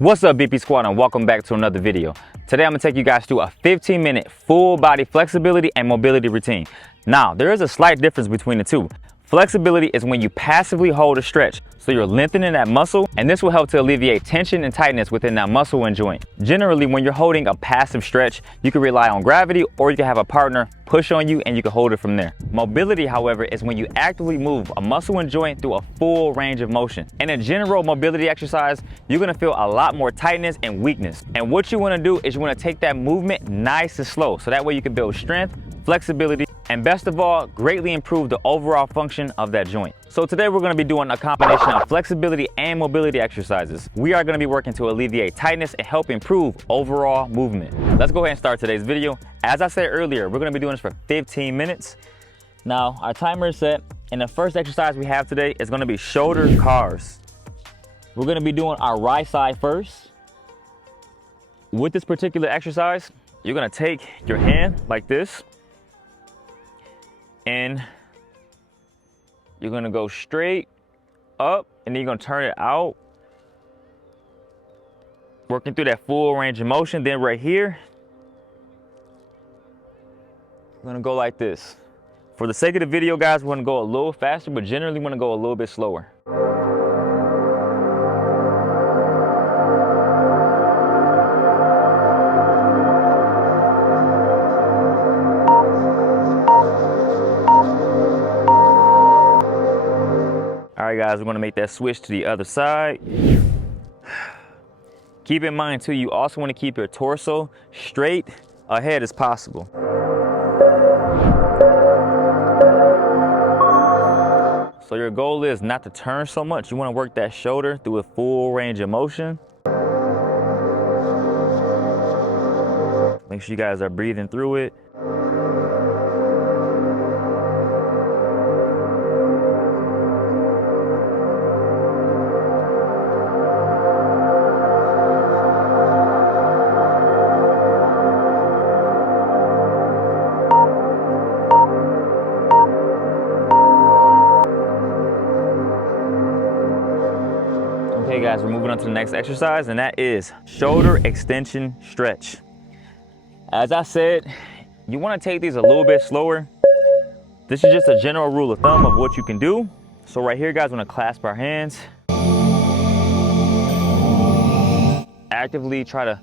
What's up, BP Squad, and welcome back to another video. Today I'm gonna take you guys through a 15-minute full body flexibility and mobility routine. Now, there is a slight difference between the two. Flexibility is when you passively hold a stretch, so you're lengthening that muscle, and this will help to alleviate tension and tightness within that muscle and joint. Generally, when you're holding a passive stretch, you can rely on gravity, or you can have a partner push on you and you can hold it from there. Mobility, however, is when you actively move a muscle and joint through a full range of motion. In a general mobility exercise, you're gonna feel a lot more tightness and weakness. And what you wanna do is you wanna take that movement nice and slow, so that way you can build strength, flexibility, and best of all, greatly improve the overall function of that joint. So today we're gonna be doing a combination of flexibility and mobility exercises. We are gonna be working to alleviate tightness and help improve overall movement. Let's go ahead and start today's video. As I said earlier, we're gonna be doing this for 15 minutes. Now, our timer is set, and the first exercise we have today is gonna be shoulder cars. We're gonna be doing our right side first. With this particular exercise, you're gonna take your hand like this, and you're gonna go straight up, and then you're gonna turn it out, working through that full range of motion. Then right here, we're gonna go like this. For the sake of the video, guys, we're gonna go a little faster, but generally we're gonna go a little bit slower. All right, guys, we're gonna make that switch to the other side. Keep in mind too, you also wanna keep your torso straight ahead as possible. So your goal is not to turn so much. You wanna work that shoulder through a full range of motion. Make sure you guys are breathing through it. Okay guys, we're moving on to the next exercise, and that is shoulder extension stretch. As I said, you want to take these a little bit slower. This is just a general rule of thumb of what you can do. So right here, guys, we're gonna clasp our hands. Actively try to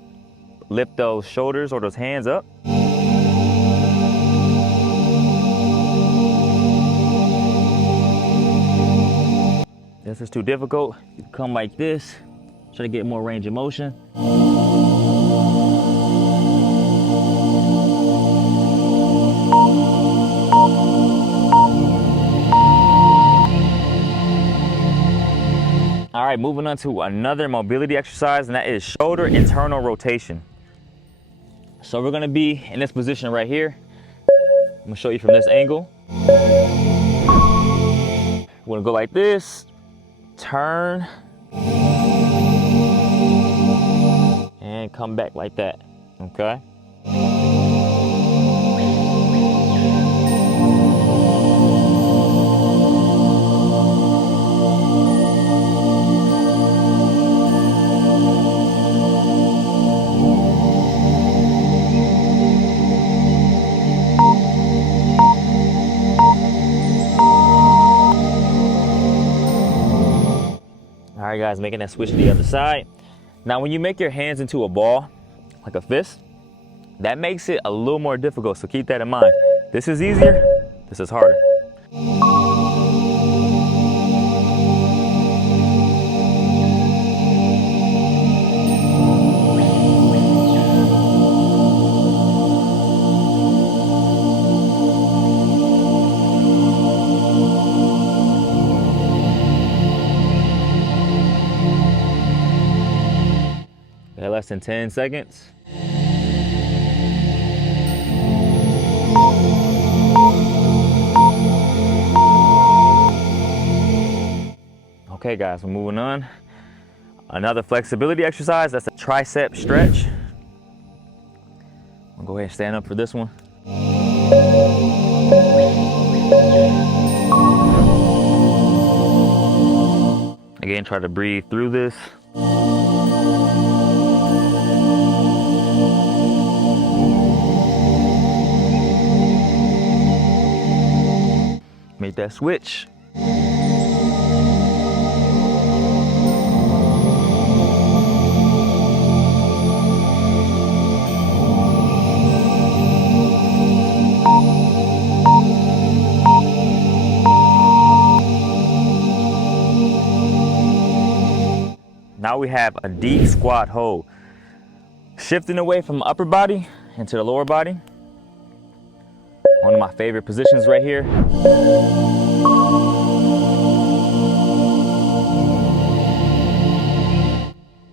lift those shoulders or those hands up. This is too difficult. You come like this, try to get more range of motion. All right, moving on to another mobility exercise, and that is shoulder internal rotation. So we're gonna be in this position right here. I'm gonna show you from this angle. We're gonna go like this. Turn and come back like that. Okay. All right, guys, making that switch to the other side. Now, when you make your hands into a ball, like a fist, that makes it a little more difficult, so keep that in mind. This is easier, this is harder. Less than 10 seconds. Okay guys, we're moving on. Another flexibility exercise, that's a tricep stretch. I'll go ahead and stand up for this one. Again, try to breathe through this. Make that switch. Now we have a deep squat hold. Shifting away from upper body into the lower body. One of my favorite positions right here.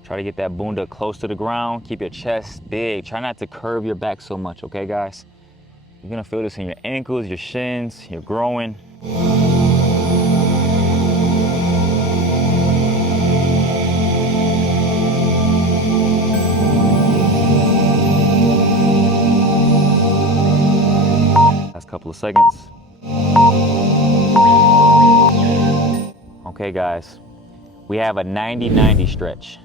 Try to get that bunda close to the ground. Keep your chest big. Try not to curve your back so much, okay guys? You're gonna feel this in your ankles, your shins, your groin. Last couple of seconds. Okay guys, we have a 90-90 stretch.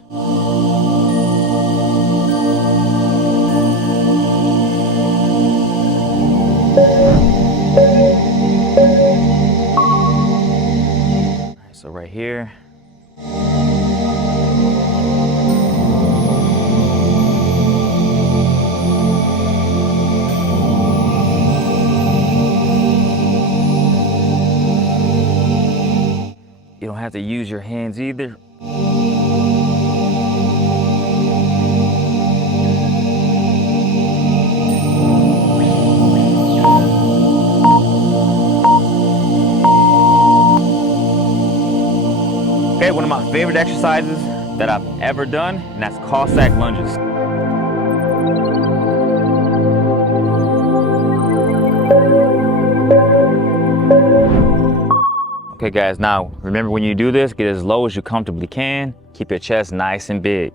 Alright, so right here. You don't have to use your hands either. Okay, one of my favorite exercises that I've ever done, and that's Cossack lunges. Okay guys, now remember when you do this, get as low as you comfortably can. Keep your chest nice and big.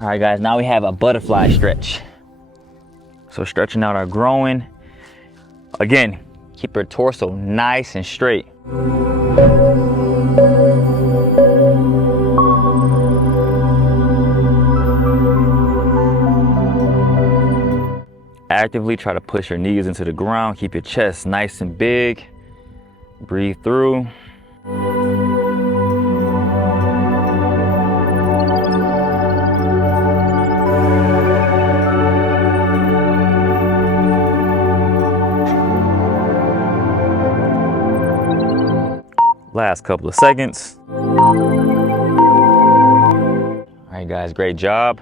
All right guys, now we have a butterfly stretch. So stretching out our groin. Again, keep your torso nice and straight. Actively try to push your knees into the ground. Keep your chest nice and big. Breathe through. Last couple of seconds. All right guys, great job.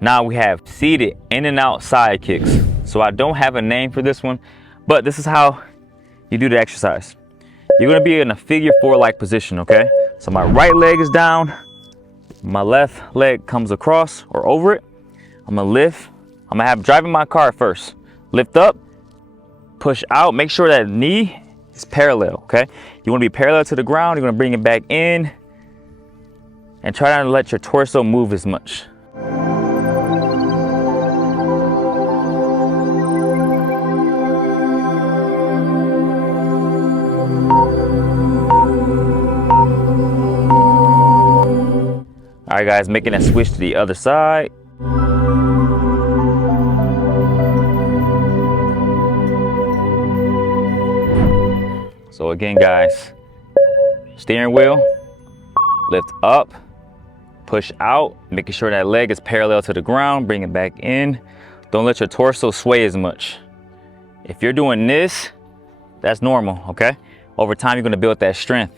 Now we have seated in and out side kicks. So I don't have a name for this one, but this is how you do the exercise. You're gonna be in a figure 4-like position, okay? So my right leg is down, my left leg comes across or over it. I'm gonna lift, I'm gonna have driving my car first. Lift up, push out, make sure that knee is parallel, okay? You wanna be parallel to the ground, you're gonna bring it back in and try not to let your torso move as much. All right guys, making that switch to the other side. So again guys, steering wheel, lift up, push out, making sure that leg is parallel to the ground, bring it back in. Don't let your torso sway as much. If you're doing this, that's normal, okay? Over time, you're gonna build that strength.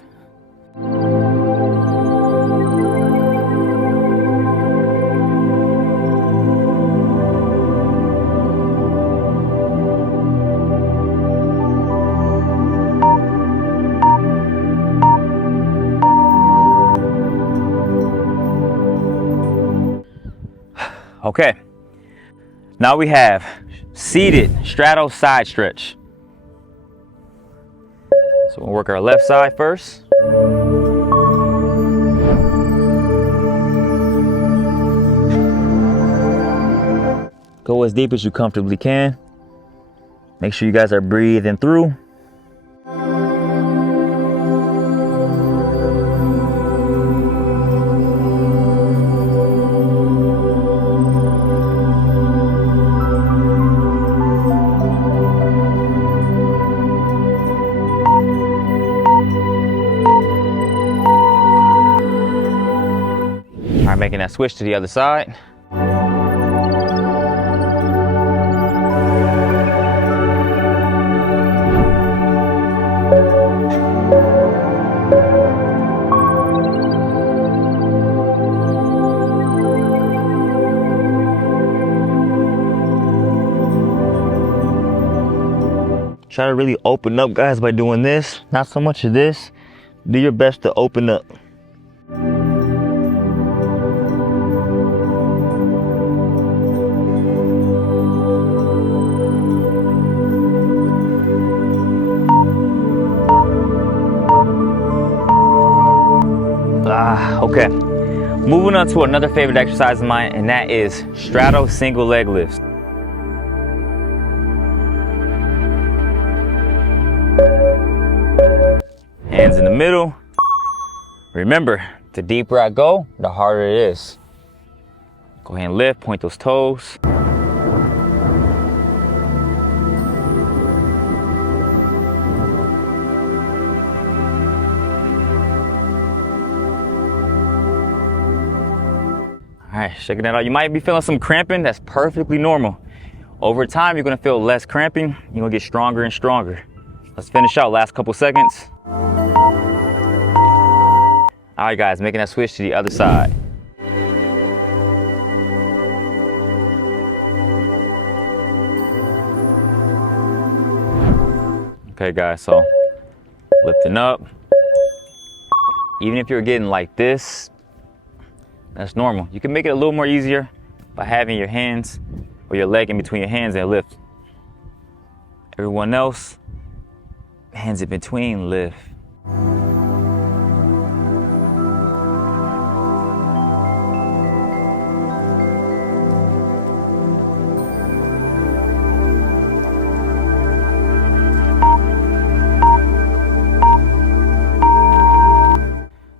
Okay, now we have seated straddle side stretch. So we'll work our left side first. as deep as you comfortably can. Make sure you guys are breathing through. All right, making that switch to the other side. Try to really open up, guys, by doing this. Not so much of this. Do your best to open up. Okay. Moving on to another favorite exercise of mine, and that is straddle single leg lifts. Hands in the middle. Remember, the deeper I go, the harder it is. Go ahead and lift, point those toes. All right, checking that out. You might be feeling some cramping. That's perfectly normal. Over time, you're gonna feel less cramping. You're gonna get stronger and stronger. Let's finish out, last couple seconds. All right, guys, making that switch to the other side. Okay, guys, so lifting up. Even if you're getting like this, that's normal. You can make it a little more easier by having your hands or your leg in between your hands and lift. Everyone else, hands in between, lift.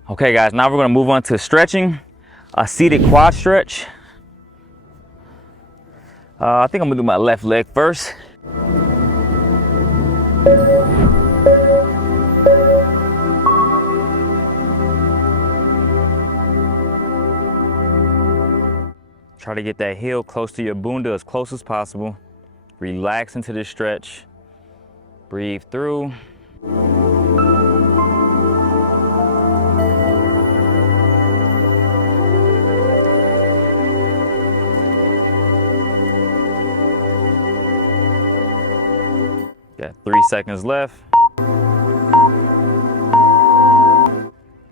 Okay, guys, now we're gonna move on to stretching. A seated quad stretch. I think I'm gonna do my left leg first. Try to get that heel close to your bunda as close as possible. Relax into this stretch. Breathe through. Got 3 seconds left. All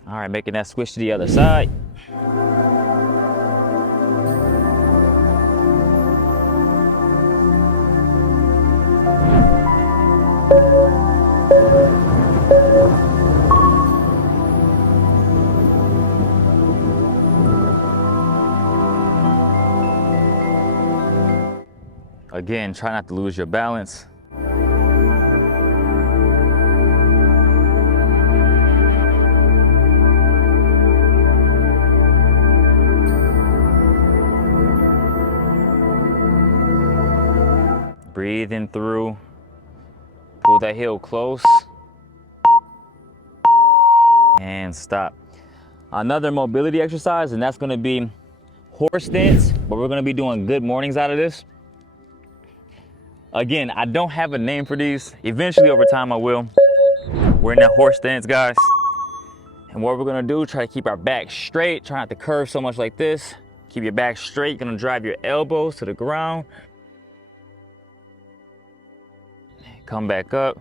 right, making that switch to the other side. Again, try not to lose your balance. Breathe in through, pull that heel close, and stop. Another mobility exercise, and that's gonna be horse stance, but we're gonna be doing good mornings out of this. Again, I don't have a name for these. Eventually, over time, I will. We're in that horse stance, guys. And what we're gonna do, try to keep our back straight, try not to curve so much like this. Keep your back straight, you're gonna drive your elbows to the ground. Come back up.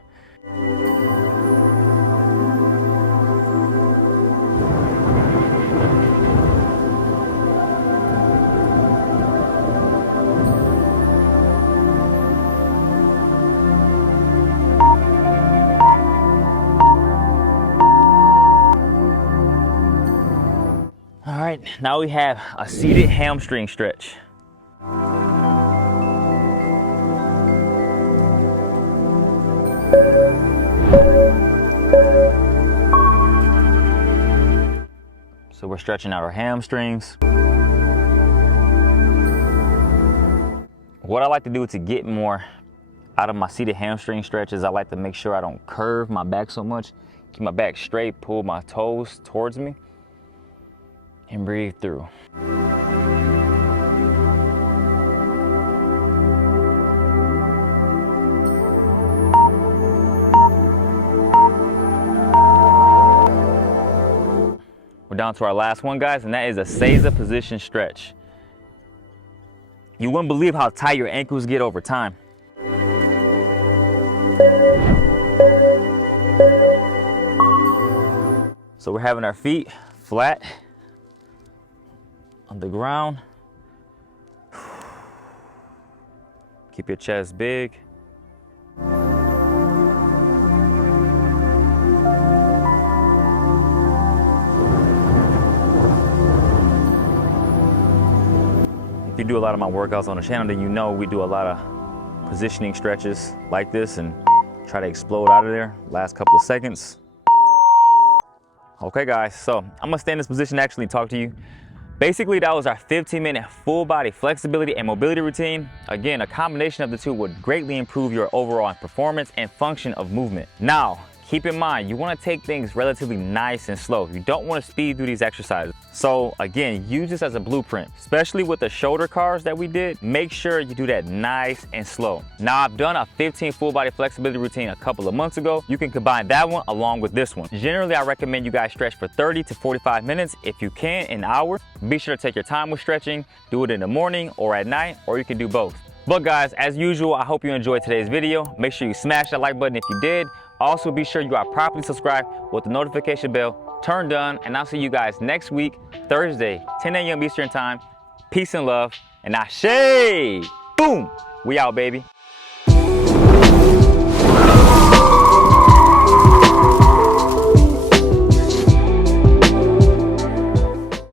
All right, now we have a seated hamstring stretch. So we're stretching out our hamstrings. What I like to do to get more out of my seated hamstring stretches, I like to make sure I don't curve my back so much. Keep my back straight, pull my toes towards me, and breathe through. We're down to our last one, guys, and that is a Seiza position stretch. You wouldn't believe how tight your ankles get over time. So we're having our feet flat on the ground. Keep your chest big. If you do a lot of my workouts on the channel, then you know we do a lot of positioning stretches like this and try to explode out of there last couple of seconds. Okay guys, so I'm gonna stay in this position to actually talk to you. Basically, that was our 15-minute full body flexibility and mobility routine. Again, a combination of the two would greatly improve your overall performance and function of movement. Now, keep in mind, you want to take things relatively nice and slow. You don't want to speed through these exercises. So again, use this as a blueprint, especially with the shoulder cars that we did. Make sure you do that nice and slow. Now, I've done a 15 full body flexibility routine a couple of months ago. You can combine that one along with this one. Generally, I recommend you guys stretch for 30 to 45 minutes. If you can, an hour. Be sure to take your time with stretching. Do it in the morning or at night, or you can do both. But guys, as usual, I hope you enjoyed today's video. Make sure you smash that like button if you did. Also, be sure you are properly subscribed with the notification bell turned on, and I'll see you guys next week, Thursday, 10 a.m. Eastern time. Peace and love, and ashe! Boom! We out, baby.